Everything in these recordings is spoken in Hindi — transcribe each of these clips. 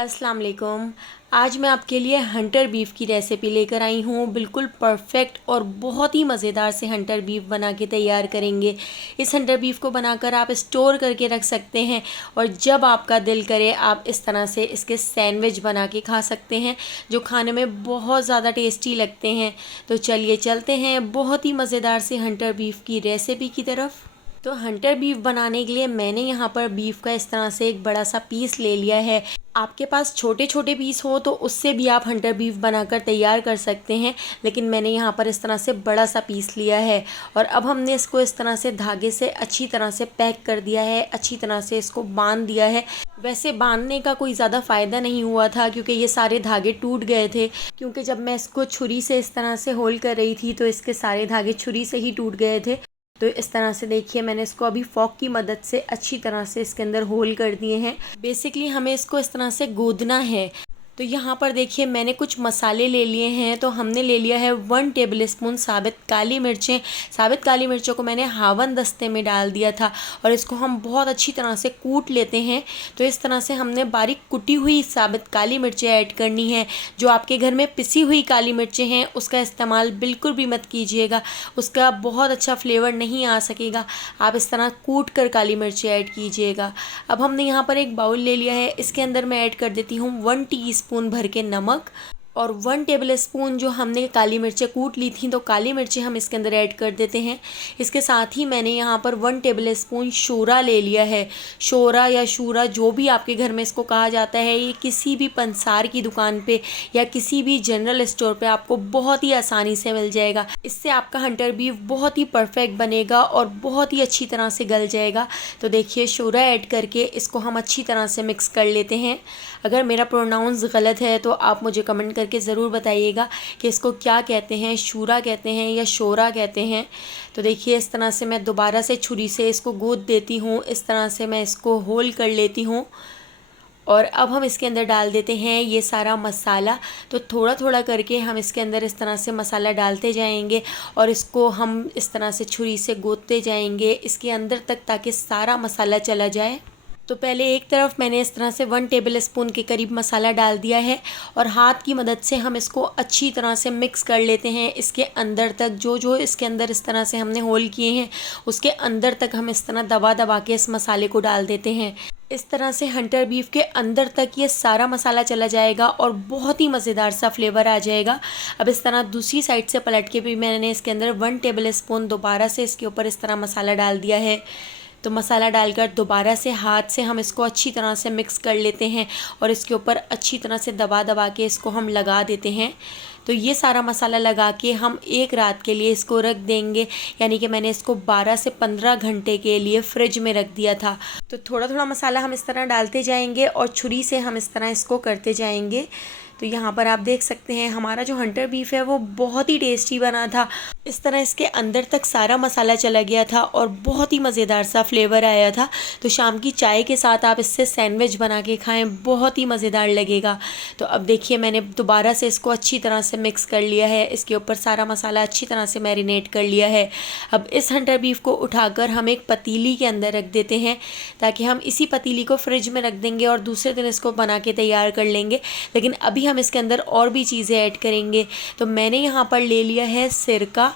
अस्सलाम वालेकुम। आज मैं आपके लिए हंटर बीफ की रेसिपी लेकर आई हूँ। बिल्कुल परफेक्ट और बहुत ही मज़ेदार से हंटर बीफ बना के तैयार करेंगे। इस हंटर बीफ को बनाकर आप स्टोर करके रख सकते हैं और जब आपका दिल करे आप इस तरह से इसके सैंडविच बना के खा सकते हैं, जो खाने में बहुत ज़्यादा टेस्टी लगते हैं। तो चलिए चलते हैं बहुत ही मज़ेदार से हंटर बीफ की रेसिपी की तरफ। तो हंटर बीफ बनाने के लिए मैंने यहाँ पर बीफ का इस तरह से एक बड़ा सा पीस ले लिया है। आपके पास छोटे छोटे पीस हो तो उससे भी आप हंटर बीफ बनाकर तैयार कर सकते हैं, लेकिन मैंने यहाँ पर इस तरह से बड़ा सा पीस लिया है। और अब हमने इसको इस तरह से धागे से अच्छी तरह से पैक कर दिया है, अच्छी तरह से इसको बांध दिया है। वैसे बांधने का कोई ज़्यादा फ़ायदा नहीं हुआ था क्योंकि ये सारे धागे टूट गए थे, क्योंकि जब मैं इसको छुरी से इस तरह से होल कर रही थी तो इसके सारे धागे छुरी से ही टूट गए थे। तो इस तरह से देखिए मैंने इसको अभी फॉक की मदद से अच्छी तरह से इसके अंदर होल कर दिए हैं। बेसिकली हमें इसको इस तरह से गूंदना है। तो यहाँ पर देखिए मैंने कुछ मसाले ले लिए हैं। तो हमने ले लिया है 1 टेबलस्पून साबित काली मिर्चें। साबित काली मिर्चों को मैंने हावन दस्ते में डाल दिया था और इसको हम बहुत अच्छी तरह से कूट लेते हैं। तो इस तरह से हमने बारीक कुटी हुई साबित काली मिर्चें ऐड करनी है। जो आपके घर में पिसी हुई काली मिर्चें हैं उसका इस्तेमाल बिल्कुल भी मत कीजिएगा, उसका बहुत अच्छा फ्लेवर नहीं आ सकेगा। आप इस तरह कूट कर काली मिर्चें ऐड कीजिएगा। अब हमने यहाँ पर एक बाउल ले लिया है, इसके अंदर मैं ऐड कर देती हूँ 1 टीस्पून भर के नमक और 1 टेबलस्पून जो हमने काली मिर्चें कूट ली थी तो काली मिर्चें हम इसके अंदर ऐड कर देते हैं। इसके साथ ही मैंने यहाँ पर 1 टेबलस्पून शोरा ले लिया है। शोरा या शूरा जो भी आपके घर में इसको कहा जाता है, ये किसी भी पंसार की दुकान पे या किसी भी जनरल स्टोर पे आपको बहुत ही आसानी से मिल जाएगा। इससे आपका हंटर बीफ बहुत ही परफेक्ट बनेगा और बहुत ही अच्छी तरह से गल जाएगा। तो देखिए शोरा ऐड करके इसको हम अच्छी तरह से मिक्स कर लेते हैं। अगर मेरा प्रोनाउंस गलत है तो आप मुझे कमेंट करके ज़रूर बताइएगा कि इसको क्या कहते हैं, शूरा कहते हैं या शोरा कहते हैं। तो देखिए इस तरह से मैं दोबारा से छुरी से इसको गूंद देती हूँ, इस तरह से मैं इसको होल कर लेती हूँ। और अब हम इसके अंदर डाल देते हैं ये सारा मसाला। तो थोड़ा थोड़ा करके हम इसके अंदर इस तरह से मसाला डालते जाएंगे और इसको हम इस तरह से छुरी से गूंदते जाएंगे इसके अंदर तक, ताकि सारा मसाला चला जाए। तो पहले एक तरफ मैंने इस तरह से 1 टेबलस्पून के करीब मसाला डाल दिया है और हाथ की मदद से हम इसको अच्छी तरह से मिक्स कर लेते हैं इसके अंदर तक। जो जो इसके अंदर इस तरह से हमने होल किए हैं उसके अंदर तक हम इस तरह दबा दबा के इस मसाले को डाल देते हैं। इस तरह से हंटर बीफ के अंदर तक ये सारा मसाला चला जाएगा और बहुत ही मज़ेदार सा फ्लेवर आ जाएगा। अब इस तरह दूसरी साइड से पलट के भी मैंने इसके अंदर 1 टेबलस्पून दोबारा से इसके ऊपर इस तरह मसाला डाल दिया है। तो मसाला डालकर दोबारा से हाथ से हम इसको अच्छी तरह से मिक्स कर लेते हैं और इसके ऊपर अच्छी तरह से दबा दबा के इसको हम लगा देते हैं। तो ये सारा मसाला लगा के हम एक रात के लिए इसको रख देंगे, यानी कि मैंने इसको 12 से 15 घंटे के लिए फ्रिज में रख दिया था। तो थोड़ा थोड़ा मसाला हम इस तरह डालते जाएंगे और छुरी से हम इस तरह इसको करते जाएंगे। तो यहाँ पर आप देख सकते हैं हमारा जो हंटर बीफ है वो बहुत ही टेस्टी बना था। इस तरह इसके अंदर तक सारा मसाला चला गया था और बहुत ही मज़ेदार सा फ्लेवर आया था। तो शाम की चाय के साथ आप इससे सैंडविच बना के खाएं, बहुत ही मज़ेदार लगेगा। तो अब देखिए मैंने दोबारा से इसको अच्छी तरह से मिक्स कर लिया है, इसके ऊपर सारा मसाला अच्छी तरह से मैरिनेट कर लिया है। अब इस हंटर बीफ को उठाकर हम एक पतीली के अंदर रख देते हैं, ताकि हम इसी पतीली को फ्रिज में रख देंगे और दूसरे दिन इसको बना के तैयार कर लेंगे। लेकिन अभी हम इसके अंदर और भी चीज़ें ऐड करेंगे। तो मैंने यहाँ पर ले लिया है सिरका,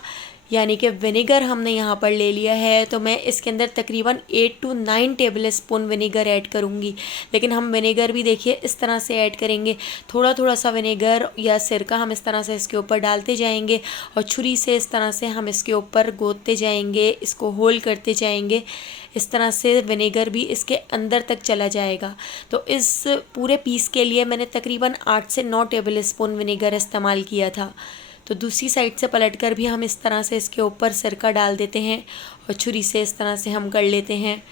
यानी कि विनेगर हमने यहाँ पर ले लिया है। तो मैं इसके अंदर तकरीबन 8 to 9 टेबलस्पून विनेगर ऐड करूँगी। लेकिन हम विनेगर भी देखिए इस तरह से ऐड करेंगे, थोड़ा थोड़ा सा विनेगर या सिरका हम इस तरह से इसके ऊपर डालते जाएंगे और छुरी से इस तरह से हम इसके ऊपर गोदते जाएंगे, इसको होल करते जाएंगे। इस तरह से विनेगर भी इसके अंदर तक चला जाएगा। तो इस पूरे पीस के लिए मैंने तकरीबन 8 से 9 टेबलस्पून विनेगर इस्तेमाल किया था। तो दूसरी साइड से पलटकर भी हम इस तरह से इसके ऊपर सिरका डाल देते हैं और छुरी से इस तरह से हम कर लेते हैं।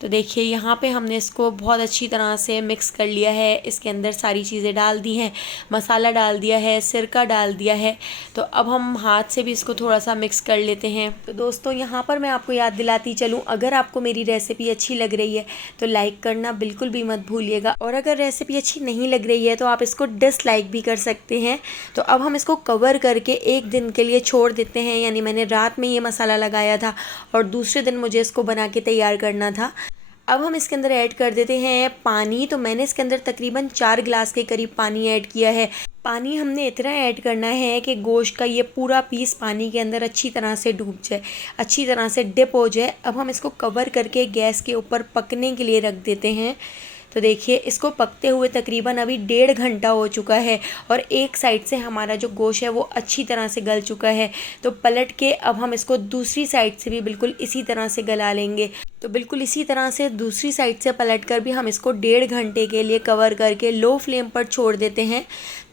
तो देखिए यहाँ पे हमने इसको बहुत अच्छी तरह से मिक्स कर लिया है, इसके अंदर सारी चीज़ें डाल दी हैं, मसाला डाल दिया है, सिरका डाल दिया है। तो अब हम हाथ से भी इसको थोड़ा सा मिक्स कर लेते हैं। तो दोस्तों यहाँ पर मैं आपको याद दिलाती चलूँ, अगर आपको मेरी रेसिपी अच्छी लग रही है तो लाइक करना बिल्कुल भी मत भूलिएगा, और अगर रेसिपी अच्छी नहीं लग रही है तो आप इसको डिसलाइक भी कर सकते हैं। तो अब हम इसको कवर करके एक दिन के लिए छोड़ देते हैं, यानी मैंने रात में ये मसाला लगाया था और दूसरे दिन मुझे इसको बना के तैयार करना था। अब हम इसके अंदर ऐड कर देते हैं पानी। तो मैंने इसके अंदर तकरीबन 4 गिलास के करीब पानी ऐड किया है। पानी हमने इतना ऐड करना है कि गोश्त का ये पूरा पीस पानी के अंदर अच्छी तरह से डूब जाए, अच्छी तरह से डिप हो जाए। अब हम इसको कवर करके गैस के ऊपर पकने के लिए रख देते हैं। तो देखिए इसको पकते हुए तकरीबन अभी 1.5 घंटा हो चुका है और एक साइड से हमारा जो गोश्त है वो अच्छी तरह से गल चुका है। तो पलट के अब हम इसको दूसरी साइड से भी बिल्कुल इसी तरह से गला लेंगे। तो बिल्कुल इसी तरह से दूसरी साइड से पलट कर भी हम इसको 1.5 घंटे के लिए कवर करके लो फ्लेम पर छोड़ देते हैं।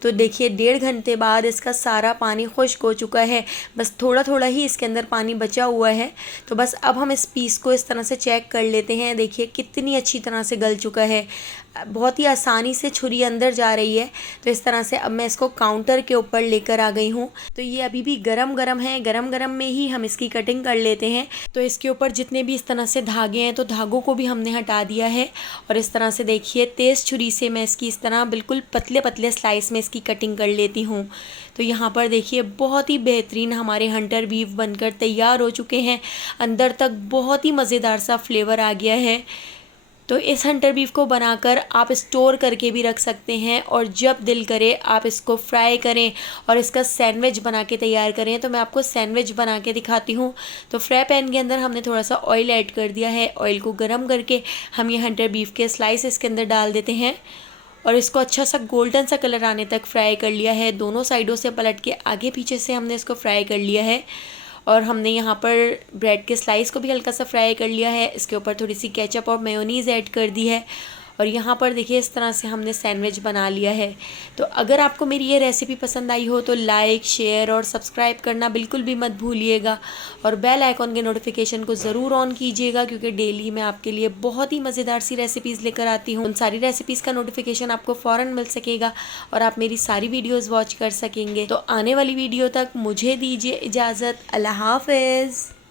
तो देखिए 1.5 घंटे बाद इसका सारा पानी खुश्क हो चुका है, बस थोड़ा थोड़ा ही इसके अंदर पानी बचा हुआ है। तो बस अब हम इस पीस को इस तरह से चेक कर लेते हैं। देखिए कितनी अच्छी तरह से गल चुका है, बहुत ही आसानी से छुरी अंदर जा रही है। तो इस तरह से अब मैं इसको काउंटर के ऊपर लेकर आ गई हूँ। तो ये अभी भी गरम गरम है, गरम गरम में ही हम इसकी कटिंग कर लेते हैं। तो इसके ऊपर जितने भी इस तरह से धागे हैं तो धागों को भी हमने हटा दिया है और इस तरह से देखिए तेज़ छुरी से मैं इसकी इस तरह बिल्कुल पतले पतले स्लाइस में इसकी कटिंग कर लेती हूँ। तो यहाँ पर देखिए बहुत ही बेहतरीन हमारे हंटर बीफ बनकर तैयार हो चुके हैं। अंदर तक बहुत ही मज़ेदार सा फ्लेवर आ गया है। तो इस हंटर बीफ को बनाकर आप स्टोर करके भी रख सकते हैं और जब दिल करे आप इसको फ्राई करें और इसका सैंडविच बना के तैयार करें। तो मैं आपको सैंडविच बना के दिखाती हूँ। तो फ्राई पैन के अंदर हमने थोड़ा सा ऑयल ऐड कर दिया है। ऑयल को गर्म करके हम ये हंटर बीफ के स्लाइस इसके अंदर डाल देते हैं और इसको अच्छा सा गोल्डन सा कलर आने तक फ्राई कर लिया है। दोनों साइडों से पलट के आगे पीछे से हमने इसको फ्राई कर लिया है और हमने यहाँ पर ब्रेड के स्लाइस को भी हल्का सा फ्राई कर लिया है। इसके ऊपर थोड़ी सी केचप और मेयोनीज़ ऐड कर दी है और यहाँ पर देखिए इस तरह से हमने सैंडविच बना लिया है। तो अगर आपको मेरी ये रेसिपी पसंद आई हो तो लाइक, शेयर और सब्सक्राइब करना बिल्कुल भी मत भूलिएगा और बेल आइकॉन के नोटिफिकेशन को ज़रूर ऑन कीजिएगा, क्योंकि डेली मैं आपके लिए बहुत ही मज़ेदार सी रेसिपीज़ लेकर आती हूँ। उन सारी रेसिपीज़ का नोटिफिकेशन आपको फ़ौरन मिल सकेगा और आप मेरी सारी वीडियोज़ वॉच कर सकेंगे। तो आने वाली वीडियो तक मुझे दीजिए इजाज़त। अल्लाह हाफ़िज़।